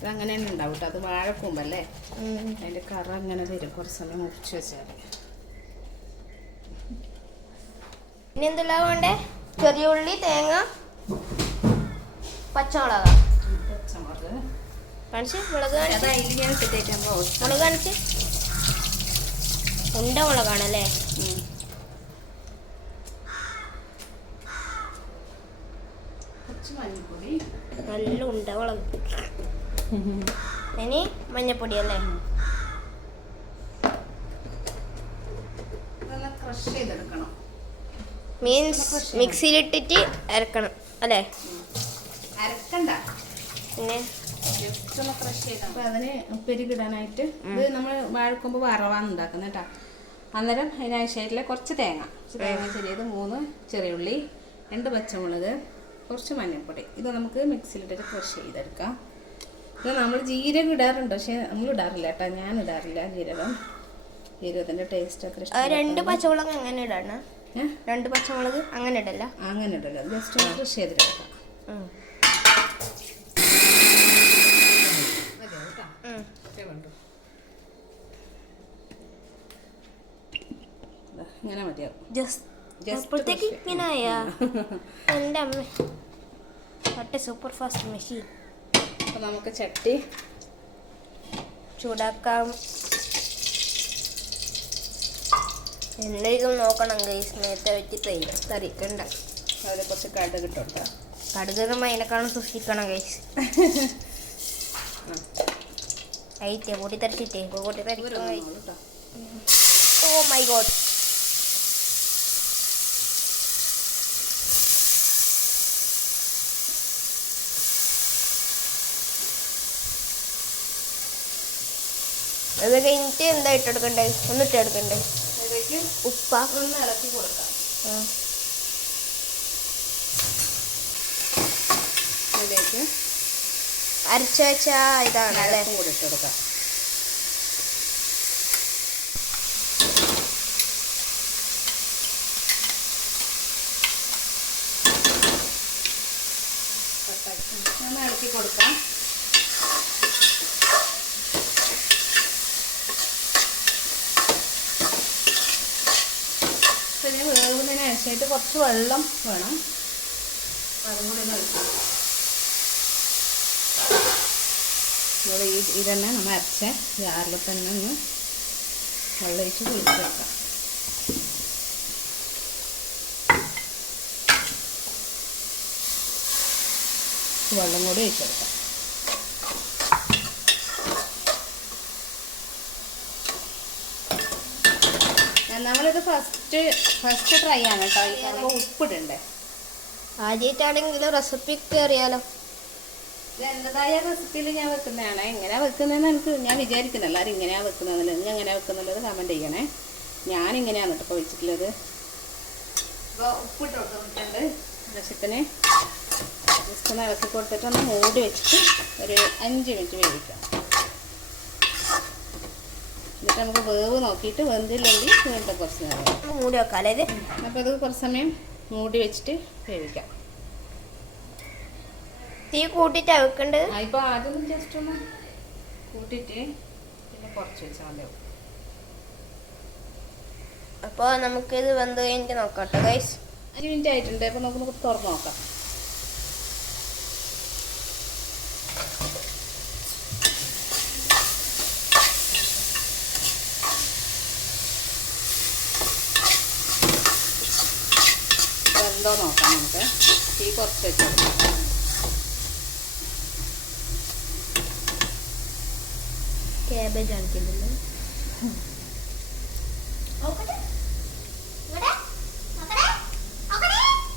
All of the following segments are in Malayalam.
ഇത് അങ്ങനെ തന്നെ ഉണ്ടാവും കേട്ടോ അത് വാഴക്കൂമ്പല്ലേ? അതിന്റെ കറ അങ്ങനെ വരും. കുറച്ച് സമയം മുറിച്ച് വെച്ചാൽ ഇനി എന്തെല്ലാം വേണ്ടേ? ചെറിയ ഉള്ളി തേങ്ങ പച്ചമുളക. പച്ചമുളക്. കാണിച്ച് മുളക് കാണിച്ച്. ഉണ്ട മുളകാണല്ലേ? നല്ല ഉണ്ട മുളക്. ഇനി മഞ്ഞപ്പൊടി അല്ലേ ഇതെല്ലാം ക്രഷ് ചെയ്തെടുക്കണം. മീൻസ് മിക്സിയിലിട്ടിട്ട് അരക്കണം അല്ലേ? അരക്കണ്ട. പിന്നെ? അപ്പോൾ അതിന് പെരുകിടാനായിട്ട് ഇത് നമ്മൾ വാഴക്കൊമ്പ് വറവാണ് ഉണ്ടാക്കുന്നത് കേട്ടോ. അന്നേരം അതിനാവശ്യമായിട്ടുള്ള കുറച്ച് തേങ്ങ. തേങ്ങ ചെറിയത് മൂന്ന് ചെറിയുള്ളി രണ്ട് പച്ചമുളക് കുറച്ച് മഞ്ഞൾപ്പൊടി. ഇത് നമുക്ക് മിക്സിയിലിട്ടിട്ട് ക്രഷ് ചെയ്തെടുക്കാം. നമ്മൾ ജീരകം ഇടാറുണ്ട് പക്ഷെ നമ്മൾ ഇടാറില്ല കേട്ടോ. ഞാൻ ഇടാറില്ല ജീരകം. ജീരകത്തിന്റെ ടേസ്റ്റ് ഒക്കെ രണ്ട് പച്ചമുളക് അങ്ങനെ ഇടണ. രണ്ട് പച്ചമുളക് അങ്ങനെ ഇടല്ല. അങ്ങനെ ഇടല്ല. ജസ്റ്റ് ഉം. ഇത്രേ ഇങ്ങനെ മതിയാവും. ജസ്റ്റ്. ഇങ്ങനെ ആയാ അമ്മ. സൂപ്പർ ഫാസ്റ്റ് മെഷീൻ അപ്പോൾ നമുക്ക് ചട്ടി ചൂടാക്കാം. എന്തെങ്കിലും നോക്കണം ഗൈസ് നേരത്തെ വെച്ച് തരും തരിക്കണ്ട. അതിൽ കുറച്ച് കടുക് ഇട്ടോട്ടോ. കടുക് അതിനെക്കാളും സൂക്ഷിക്കണം ഗൈസ് ഐറ്റേ കൂട്ടി തരച്ചിട്ടേ കൂട്ടി തരിക്കണം ഓ മൈ ഗോഡ് അത് കഴിഞ്ഞിട്ട് എന്താ ഇട്ടെടുക്കണ്ടേ ഒന്ന് ഇട്ടെടുക്കണ്ടേ ഉപ്പ. ഒന്ന് ഇളക്കി കൊടുക്കാം. അതിലേക്ക് അരച്ച ഇതാണ് അല്ലേ? കൂടി ഇട്ടെടുക്കാം ഇളക്കി കൊടുക്കാം പിന്നെ അനുസരിച്ചിട്ട് കുറച്ച് വെള്ളം വേണം. അതും ഈ ഇതന്നെ നമ്മൾ അരച്ച ജാറിൽ തന്നെ ഒന്ന് വെള്ളം ഒഴിച്ച് കുളിച്ച് വെക്കാം വെള്ളം കൂടി ഒഴിച്ച് നമ്മളിത് ഫസ്റ്റ് ഫസ്റ്റ് ട്രൈ ആണ് കേട്ടോ. ഉപ്പ് ഉപ്പിടണ്ടേ. ആദ്യമായിട്ടാണെങ്കിലും റെസിപ്പി കയറിയാലോ എന്റെതായ റെസിപ്പിയിൽ ഞാൻ വെക്കുന്നതാണ്. എങ്ങനെയാ വെക്കുന്നതെന്ന് എനിക്ക് ഞാൻ വിചാരിക്കുന്നില്ല. എല്ലാവരും ഇങ്ങനെയാണ് വെക്കുന്നത് ഞാൻ എങ്ങനെയാ വെക്കുന്നുള്ളത് കമന്റ് ചെയ്യണേ. ഞാൻ ഇങ്ങനെയാണ് കേട്ടോ വെച്ചിട്ടുള്ളത്. ഇപ്പോൾ ഉപ്പിട്ട് കൊടുത്തിട്ടുണ്ട്. രസത്തിന് ജസ്റ്റ് ഒന്ന് ഇളക്കി കൊടുത്തിട്ടൊന്ന് മൂടി വെച്ചിട്ട് ഒരു അഞ്ച് മിനിറ്റ് വേവിക്കാം. എന്നിട്ട് നമുക്ക് വേവ് നോക്കിയിട്ട് വെന്തില്ലെങ്കിൽ വീണ്ടും കുറച്ച് നേരം മൂടി വെക്കാം. അല്ലേ അപ്പോൾ അത് കുറച്ച് സമയം മൂടി വെച്ചിട്ട് വേവിക്കാം. തീ കൂട്ടിട്ടാ വെക്കണ്ട് ഇപ്പോൾ ആദ്യം ജസ്റ്റ് ഒന്ന് കൂട്ടിയിട്ട് പിന്നെ കുറച്ച് വെച്ചാൽ മതിയാവും അപ്പോൾ നമുക്കിത് വെന്ത് കഴിഞ്ഞിട്ട് നോക്കാം കേട്ടോ ഗൈസ് അഞ്ച് മിനിറ്റ് ആയിട്ടുണ്ട്. അപ്പോൾ നമുക്ക് നമുക്ക് തുറന്ന് നോക്കാം. എന്തോ നോക്കാം നമുക്ക്. തീ കുറച്ച് വെച്ചാൽ ക്യാബേജ് കാണിക്കുന്നില്ല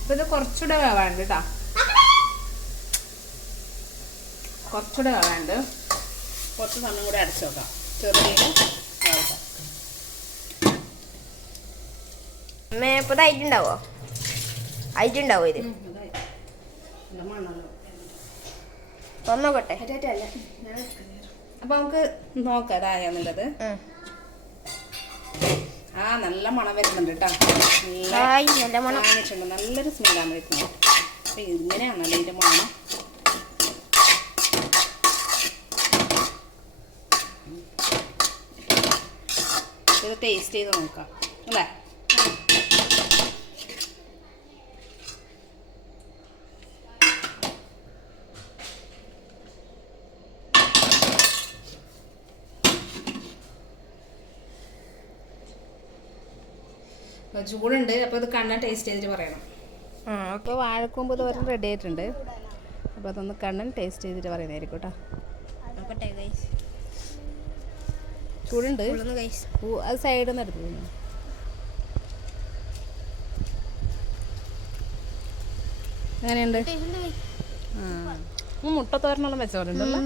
ഇത് കുറച്ചുകൂടെ വേവാണ്ട് കേട്ടോ കുറച്ചുകൂടെ വേവാണ്ട് കുറച്ച് സമയം കൂടെ അടച്ചു നോക്കാം ചെറിയ വേവട്ടെ. ഇപ്പൊ ഇപ്പോൾ അയച്ചിണ്ടാവും ഇത്. തന്നോക്കട്ടെ അപ്പൊ നമുക്ക് നോക്കാം ആ. നല്ല മണം വരുന്നുണ്ട് കേട്ടോ. നല്ല മണം. നല്ലൊരു സ്മെല്ലാണ് വരുന്നത്. അപ്പൊ ഇങ്ങനെയാണല്ലോ ഇതിന്റെ മണം. ഇത് ടേസ്റ്റ് ചെയ്ത് നോക്കാം. അല്ലേ? ചൂടുണ്ട്. അപ്പോൾ ഇത് കണ്ണൻ ടേസ്റ്റ് ചെയ്തിട്ട് പറയണം. ആ ഓക്കെ. അപ്പോൾ വാഴക്കൂമ്പ് തോരൻ റെഡി ആയിട്ടുണ്ട്. അപ്പോൾ അതൊന്ന് കണ്ണൻ ടേസ്റ്റ് ചെയ്തിട്ട് പറയുന്നതായിരിക്കും കേട്ടോ. ചൂടുണ്ട്. അത് സൈഡിൽ നിന്ന് എടുത്തു അങ്ങനെയുണ്ട് ആ. മുട്ട തോരനെല്ലാം വെച്ചോലുണ്ടല്ലോ